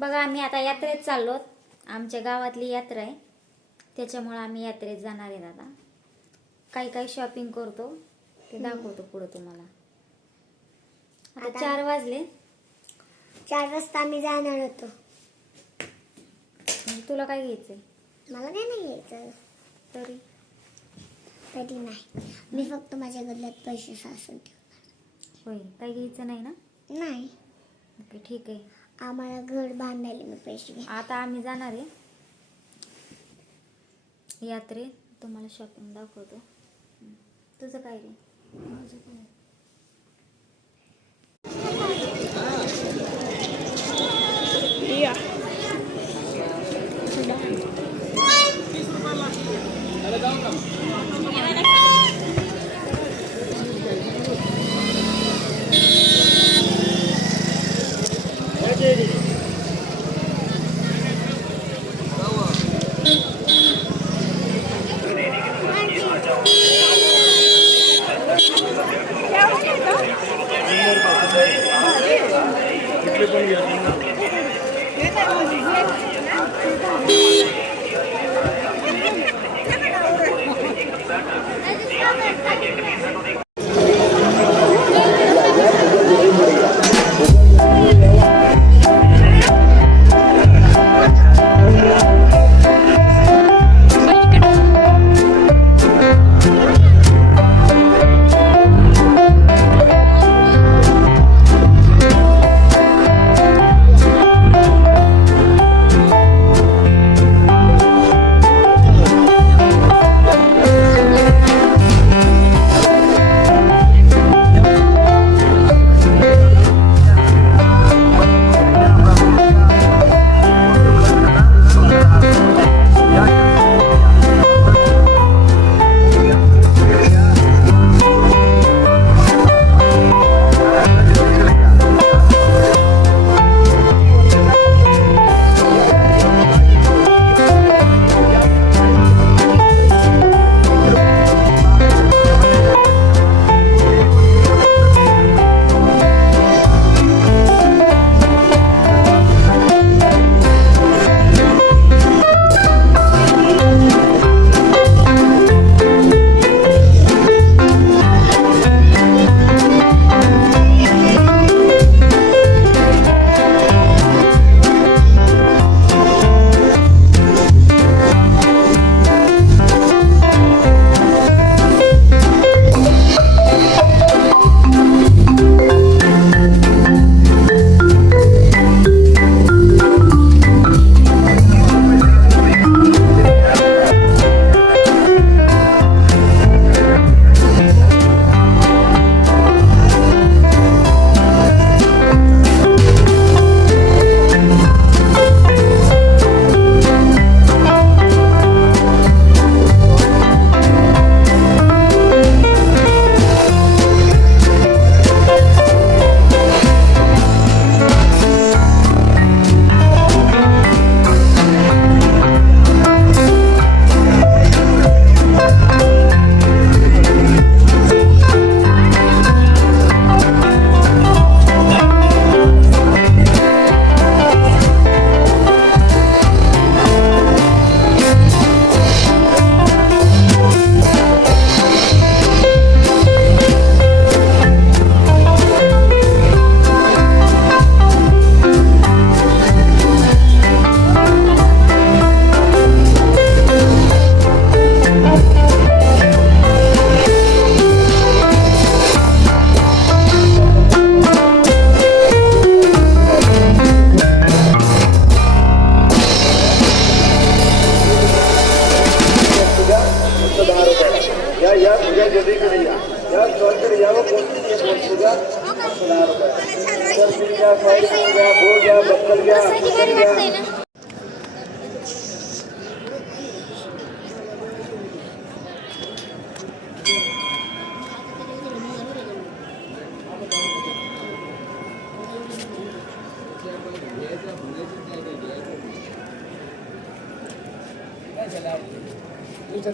बघा आम्ही आता यात्रेत चाललो. आमच्या गावातली यात्रा आहे, त्याच्यामुळे आम्ही यात्रेत जाणार आहे. दादा काही काही शॉपिंग करतो ते दाखवतो पुढे तुम्हाला. आता 4 वाजले. 4 वाजता आम्ही जाणार होतो. तुला काय घ्यायचंय? मला काय नाही घ्यायचं. तरी नाही, मी फक्त माझ्या गल्ल्यात पैसे साचून ठेवणार. होय, काही घ्यायचं नाही ना? नाही. ओके ठीक आहे. आम्हाला घर बांधायला मी पैसे घे. आता आम्ही जाणार आहे यात्रेत. तुम्हाला शॉपिंग दाखवतो. तुझं काय रे?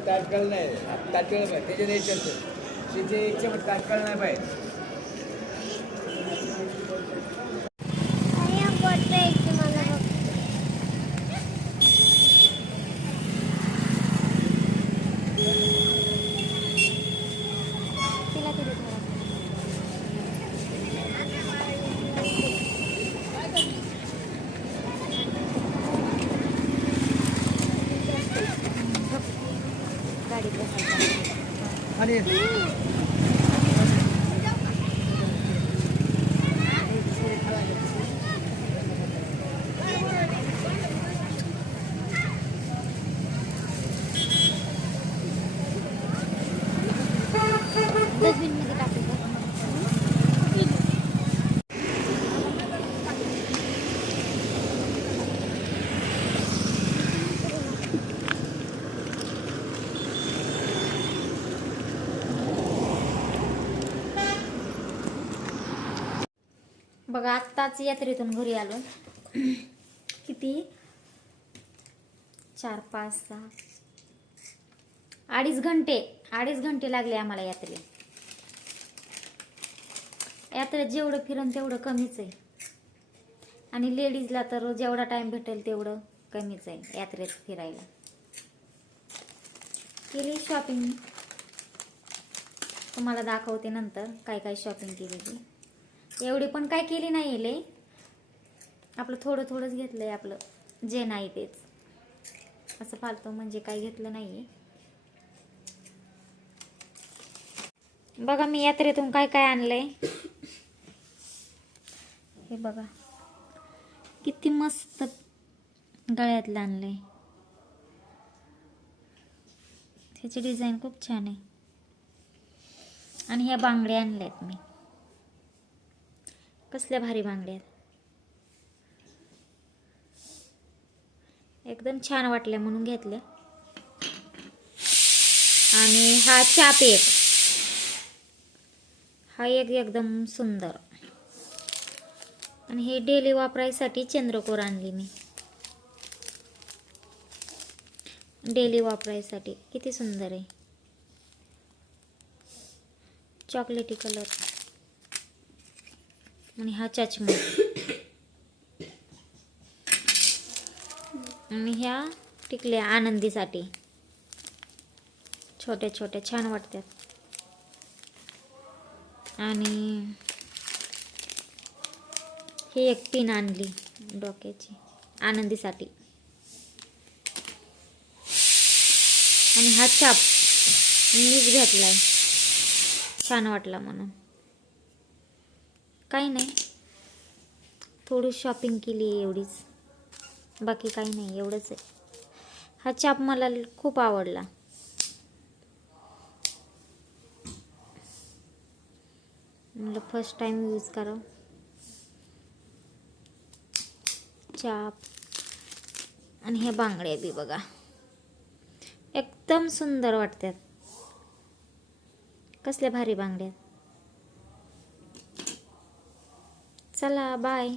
तात्काळ नाही, तात्काळ पाहिजे त्याच्या द्यायचं त्याच्या इच्छा तात्काळ नाही पाहिजे. मला खाली डस्टबिनमध्ये टाकू का? बघा आत्ताच यात्रेतून घरी आलो. किती 4 5 6 अडीच घंटे लागले आम्हाला यात्रेत. यात्रेत जेवढं फिरून तेवढं कमीच आहे. आणि लेडीजला तर जेवढा टाइम भेटेल तेवढं कमीच आहे यात्रेत फिरायला. केली शॉपिंग, तुम्हाला दाखवते नंतर काय काय शॉपिंग केली ती. एवढी पण काय केली नाही लय, आपलं थोडं थोडंच घेतलंय. आपलं जे नाही तेच असं फालतू म्हणजे काय घेतलं नाहीये. बघा मी यात्रेतून काय काय आणलंय. हे बघा किती मस्त गळ्यातलं आणलंय. त्याची डिझाईन खूप छान आहे. आणि ह्या बांगड्या आणल्यात मी. कसल्या भारी बांगड्या, एकदम छान वाटल्या म्हणून घेतल्या. आणि हा चाप एक, हा एक एकदम सुंदर. आणि हे डेली वापरायसाठी चंद्रकोर आणली मी. डेली वापरायसाठी किती सुंदर आहे, चॉकलेटी कलर. आणि हा चष्मा. आणि ह्या टिकल्या आनंदीसाठी, छोट्या छोट्या छान वाटतात. आणि ही एक पिन आणली डोक्याची आनंदीसाठी. आणि हा चाप मीच घेतलाय, छान वाटला म्हणून. काही नाही, थोडी शॉपिंग केली आहे एवढीच, बाकी काही नाही, एवढंच आहे. हा चाप मला खूप आवडला. मला फर्स्ट टाइम यूज करावं चाप. आणि हे बांगड्या बी बघा एकदम सुंदर वाटतात. कसल्या भारी बांगड्या. चला बाय.